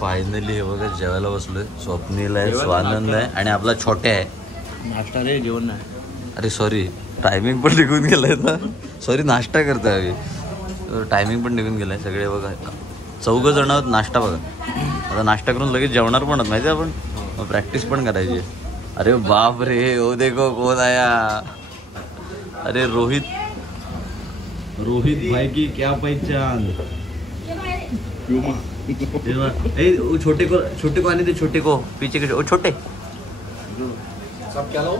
Finally हे बघा जेवायला बसलोय. स्वप्नील आहे, स्वानंद आहे आणि आपला छोट्या आहे. नाश्ता रे, जेवण नाही. अरे सॉरी, टायमिंग पण निघून गेलाय ना. सॉरी, नाश्ता करतोय आम्ही. टायमिंग पण निघून गेलाय. सगळे बघा 4 जण आहोत. नाश्ता बघा, आता नाश्ता करून लगेच जेवणार पण आहोत माहिती आहे आपण. प्रॅक्टिस पण करायची. अरे बाप रे, ओ देखो कोण आया. अरे रोहित भाई की क्या पहचान. छोटे को आने दे, छोटे को पीछे के छोटे. सब क्या लो.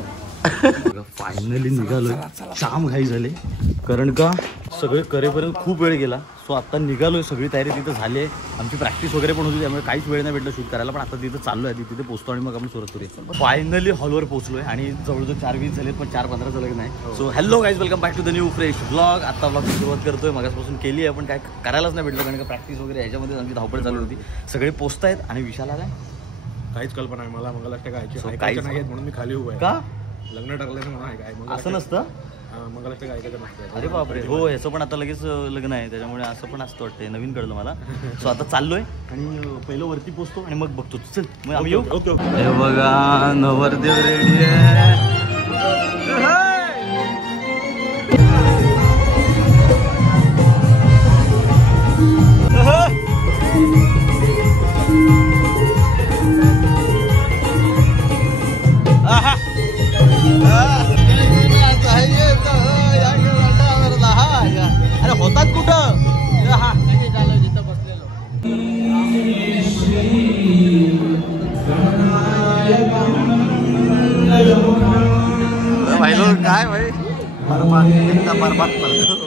फायनली निघालोय. जाम घाई झाले कारण का सगळे करेपर्यंत खूप वेळ गेला. सो आता निघालोय. सगळी तयारी तिथं झाली आहे. आमची प्रॅक्टिस वगैरे पण होती, त्यामुळे काहीच वेळ नाही भेटला शूट करायला. पण आता तिथं चाललो आहे, तिथे पोहोचतो आणि मग आपण सुरुवात करूया. फायनली हॉलवर पोहोचलोय आणि जवळजवळ 4:20 झाले, पण 4:15 झालं नाही. So hello guys, welcome back to the new fresh blog. आता ब्लॉगची सुरुवात करतोय. मगासपासून केली आहे पण काय करायलाच नाही भेटलं कारण का प्रॅक्टिस वगैरे ह्याच्यामध्ये आमची धावपळ चालू होती. सगळे पोहोचतायत आणि विशाल आलाय. काहीच कल्पना आहे मला. मला गायची काहीच नाही म्हणून मी खाली उभा आहे. का लग्न ठरलं म्हणून आहे काय असं नसतं. मला ऐकायचं नसतं. अरे बापरे, हो ह्याचं पण आता लगेच लग्न आहे त्याच्यामुळे असं पण असतं वाटतंय. नवीन कळलं मला. सो आता चाललोय आणि पहिलं वरती पोचतो आणि मग बघतो. चल मग आम्ही येऊ. हे बघा नवरदेव रेडी आहे. अरे होतात कुठं जिथं बसलेलो. भाई लोग काय भाई बर्बाद करतो.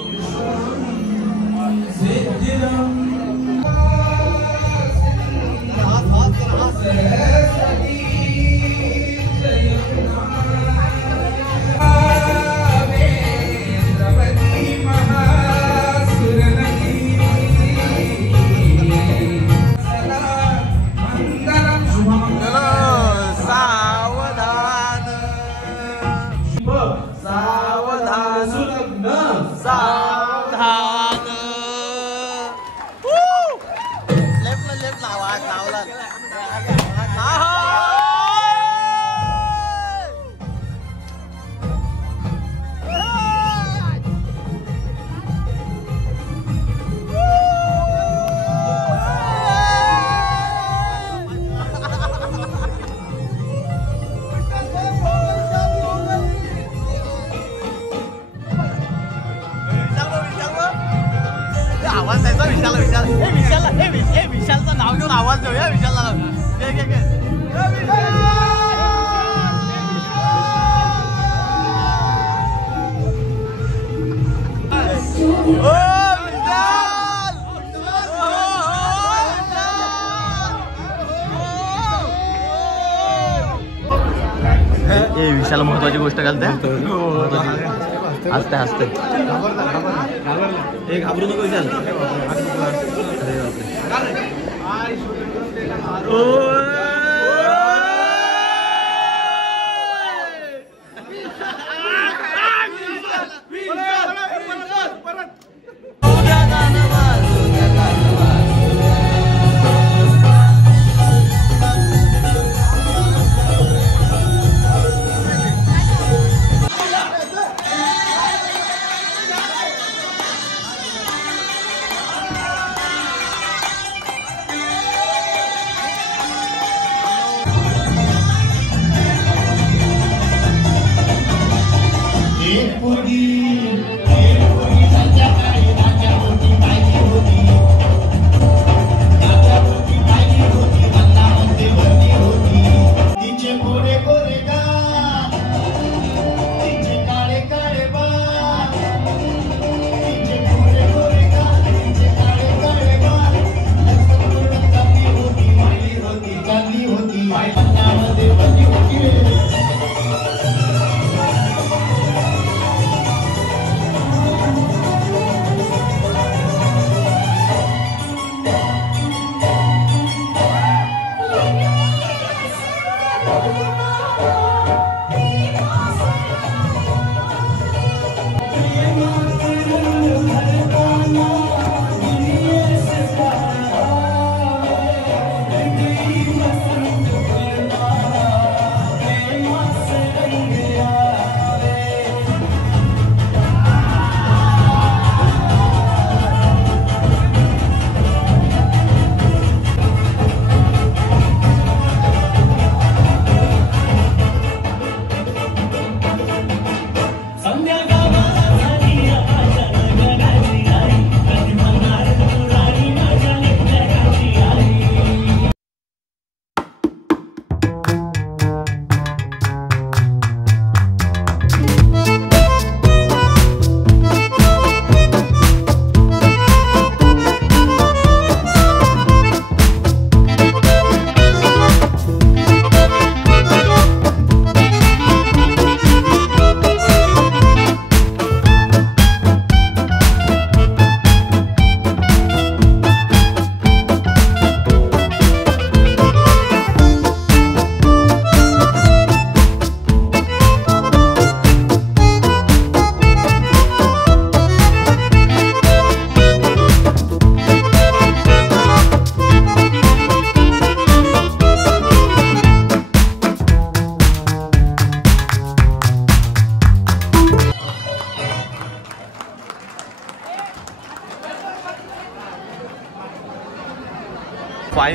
आवाज द्यायचा विशालचं नाव घेऊन आवाज देऊया. विशालला विशाल महत्वाची गोष्ट घालते. हसते हसते. हे घाबरू नको विशाल.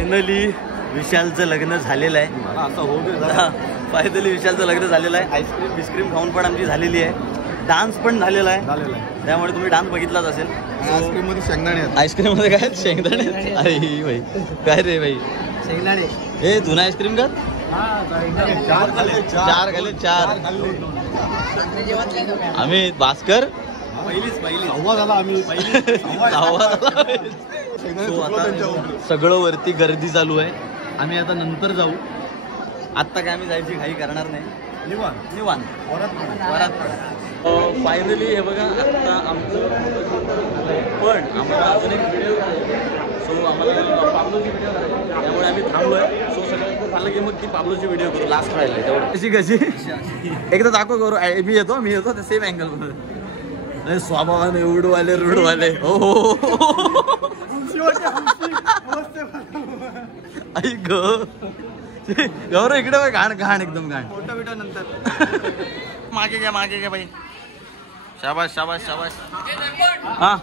फायनली विशालचं लग्न झालेलं आहे. मला असं होऊ दे. फायनली विशालचं लग्न झालेलं आहे. आईस्क्रीम बिस्क्रीम खाऊन पण आमची झालेली आहे. डान्स पण झालेला आहे. त्यामुळे तुम्ही डान्स बघितलाच असेल. आईस्क्रीम मध्ये शेंगदाणे आहेत. आईस्क्रीम मध्ये काय शेंगदाणे. आई भाई काय रे भाई शेंगदाणे. हे जुना आईस्क्रीम का? चार खाले. चार आम्ही भास्कर पहिलीच सव्वा झाला आम्ही. So, आता सगळं वरती गर्दी चालू आहे. आम्ही आता नंतर जाऊ. आत्ता काय आम्ही जायची घाई करणार नाही. निवांत फायनली हे बघा आता आमचं पण आम्हाला अजून एक व्हिडिओ सो आम्हाला पाब्लोची व्हिडिओ त्यामुळे आम्ही थांबलोय. सो सगळ्यांचं झालं की मग ती पाब्लोची व्हिडिओ करू. लास्ट राहिले तेवढं. कशी एकदा दाखव करू. मी येतो त्या सेम अँगल मध्ये. स्वभावाने उडवाले रुडवाले. हो ऐक गौरव इकडे बघ. घाण एकदम घाण. फोटो बिटो नंतर. मागे घ्या बाई. शाबाश हा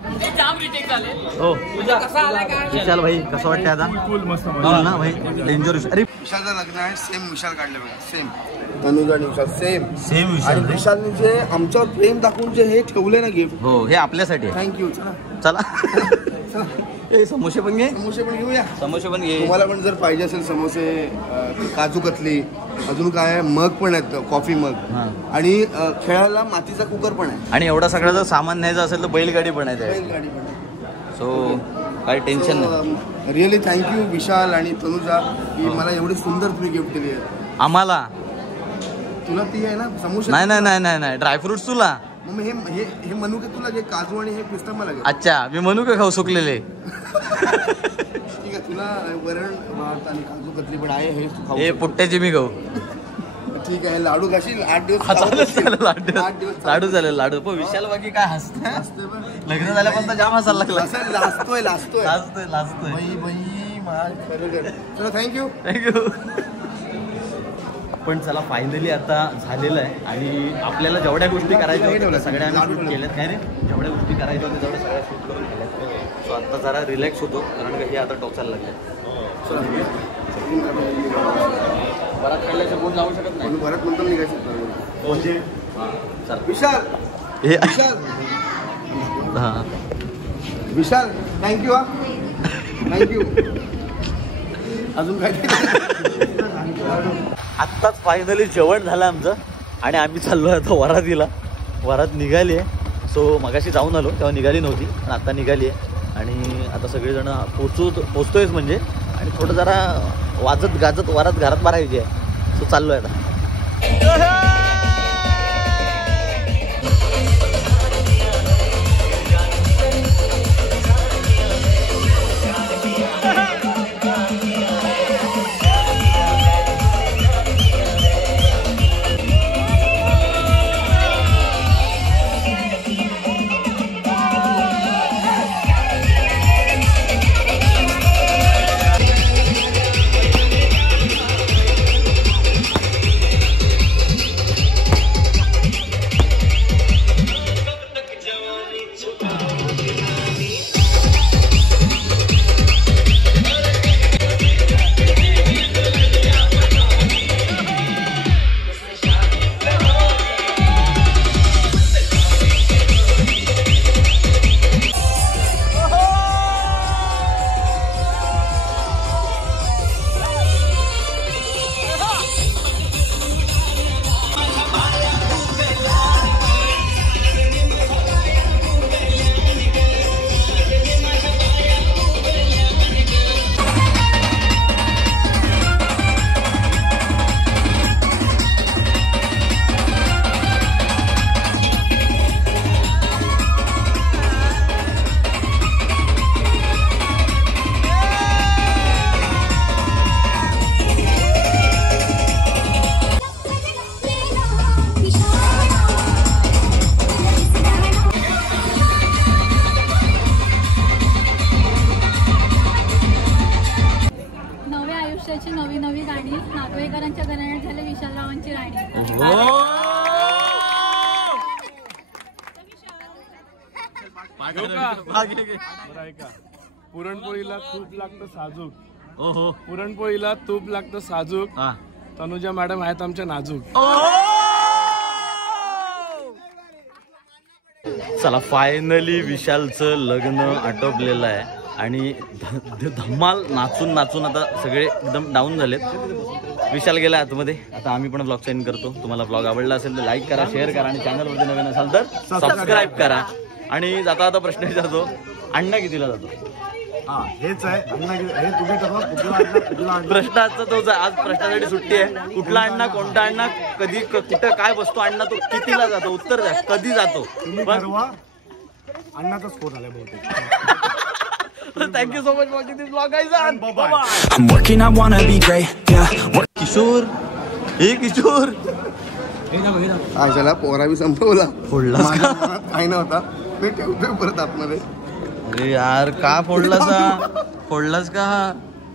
हो विशाल भाई कसं वाटतं आता? हो ना भाई डेंजर. अरे विशालचं लग्न आहे. सेम विशाल काढले बघा. सेम तनुज आणि विशाल सेम विशाल आणि विशालने जे आमच्यावर प्रेम दाखवून जे हे ठेवले ना गिफ्ट. हो हे आपल्यासाठी आहे. थँक्यू. चला ए समोसे पण घे. समोसे पण घेऊया. समोसे पण घे. तुम्हाला पण जर पाहिजे असेल समोसे, काजू कतली, अजून काय मग पण आहेत, कॉफी मग आणि खेळायला मातीचा कुकर पण आहे. आणि एवढा सगळं जर सामान न्यायचं असेल तर बैलगाडी पण आहे. बैलगाडी पण आहे. सो काही टेन्शन नाही. रिअली थँक्यू विशाल आणि तनुजा की मला एवढी सुंदर तुम्ही गिफ्ट दिली आहे. आम्हाला तुला ती आहे ना समोसे. नाही ड्रायफ्रुट्स तुला. मग हे मनुके तुला घे. काजू आणि हे पिस्ता मला घे. अच्छा मी म्हणू का खाऊ सुकलेले. ठीक आहे. तुला वरण भात आणि काजू कतली पण आहे. हे तू खाऊ हे शकतो. पुट्ट्याची मी खाऊ. ठीक आहे. लाडू खाशील 8 दिवस. चालेल. 8 दिवस लाडू चालेल लाडू. पण विशाल बाकी काय हसते. असते पण. लग्न झाल्यापासून जाम हसायला लागला. असं लाजतोय लाजतोय चला थँक्यू. पण चला फायनली आता झालेलं आहे. आणि आपल्याला जेवढ्या गोष्टी करायच्या होत्या सगळ्या आम्ही शूट केल्यात. काय रे जेवढ्या गोष्टी करायच्या होत्या तेवढ्या सगळ्या शूट करून केल्यात. सो आता जरा रिलॅक्स होतो कारण का हे आता टोचायला लागले. बरात काढल्याच्या बोट लावू शकत नाही. परत नंतर निघायचं. चला विशाल हे विशाल थँक्यू. थँक्यू. अजून काय? आत्ताच फायनली जेवण झालं आमचं आणि आम्ही चाललोय आता वरातीला. वरात निघाली आहे. सो मगाशी जाऊन आलो तेव्हा निघाली नव्हती पण आता निघाली आहे. आणि आता सगळेजण पोचतोयच म्हणजे. आणि थोडं जरा वाजत गाजत वरात घरात मारायची आहे. सो चाललोय आता. नातेवाईकांच्या घराण्यात झाले विशालरावांची राणी. पुरणपोळीला खूप लागतं साजूक. हो हो पुरणपोळीला तूप लागतं साजूक. हा तनुजा मॅडम आहेत आमच्या नाजूक. चला फायनली विशालचं लग्न आटोपलेलं आहे आणि धम्माल नाचून नाचून आता सगळे एकदम डाऊन झालेत. विशाल गेला आतमध्ये. आता आम्ही पण ब्लॉग सेंड करतो. तुम्हाला ब्लॉग आवडला असेल तर लाईक करा, शेअर करा आणि चॅनलवरती नवीन असाल तर सबस्क्राईब करा. आणि जाता आता प्रश्न विचारतो, अण्णा कितीला जातो? हेच आहे हे तुम्ही ठरवा कुठला प्रश्नाचा तोच आहे. आज प्रश्नासाठी सुट्टी आहे. कुठला अण्णा, कोणता अण्णा, कधी कुठं काय बसतो अण्णा, तो कितीला जातो? उत्तर द्या, कधी जातो? ठरवा. अण्णाचाच फोन आलाय बहुतेक. Thank you so much watching this blog guys. I'm working, I wanna be great, yeah. Kishore, हे किशोर आशाला पोरा बी संपवला. फोडलास माझ्या का? मनात काही नव्हता. मी ठेवतोय परत आतमध्ये. अरे यार का फोडलास का?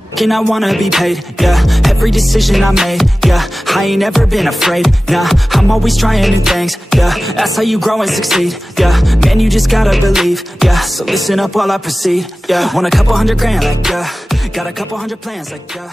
Working, I wanna be paid, yeah. Every decision I made, yeah. I ain't never been afraid, nah. I'm always trying new things, yeah. That's how you grow and succeed, yeah. Man, you just gotta believe, yeah. So listen up while I proceed, yeah. Want a couple $100 grand, like, yeah. Got a couple hundred plans, like, yeah.